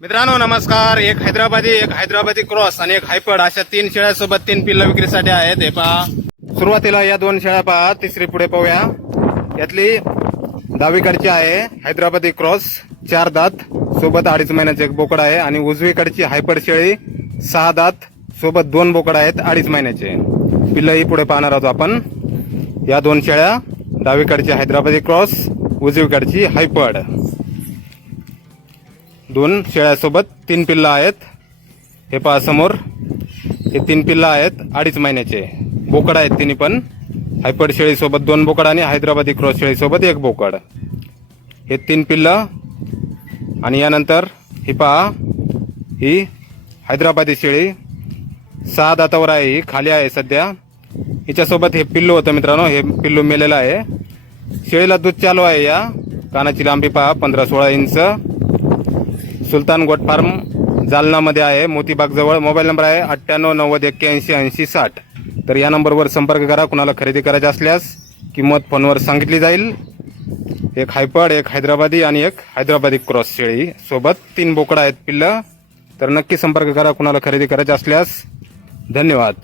मित्रांनो नमस्कार. एक हैदराबादी एक हैदराबादी क्रॉस आणि एक हायपड अशा तीन शेळ्यासोबत तीन पिल्ल विक्रीसाठी आहेत. हे पहा. सुरुवातीला या दोन शेळ्या पहा. तिसरी पुढे पाहूया. यातली डावीकडची आहे हैदराबादी क्रॉस चार दात सोबत अडीच महिन्याचे एक बोकड आहे. आणि उजवीकडची हायपड शेळी सहा दात सोबत दोन बोकड आहेत अडीच महिन्याचे. पिल्लंही पुढे पाहणार आहोत आपण. या दोन शेळ्या डावीकडची हैदराबादी क्रॉस उजवीकडची हायपड. दोन शेळ्यासोबत तीन पिल्लं आहेत. हे पहा समोर. हे तीन पिल्लं आहेत अडीच महिन्याचे. बोकड आहेत तिन्ही पण. हायपड शेळीसोबत दोन बोकड आणि हैदराबादी क्रॉस शेळीसोबत एक बोकड. हे तीन पिल्लं. आणि यानंतर ही पहा ही हैदराबादी शेळी. सहा दातावर आहे ही खाली आहे सध्या. हिच्यासोबत हे पिल्लू होतं मित्रांनो हे पिल्लू मेलेलं आहे. शेळीला दूध चालू आहे या. कानाची लांबी पहा पंधरा सोळा इंच. सुलतान गोट फार्म जालनामध्ये आहे. मोतीबागजवळ मोबाईल नंबर आहे अठ्ठ्याण्णव नव्वद एक्क्याऐंशी ऐंशी साठ. तर या नंबरवर संपर्क करा. कुणाला खरेदी करायची असल्यास किंमत फोनवर सांगितली जाईल. एक हायपड एक हैदराबादी आणि एक हैदराबादी क्रॉस शेळी सोबत तीन बोकडं आहेत पिल्लं. तर नक्की संपर्क करा. कुणाला खरेदी करायचे असल्यास. धन्यवाद.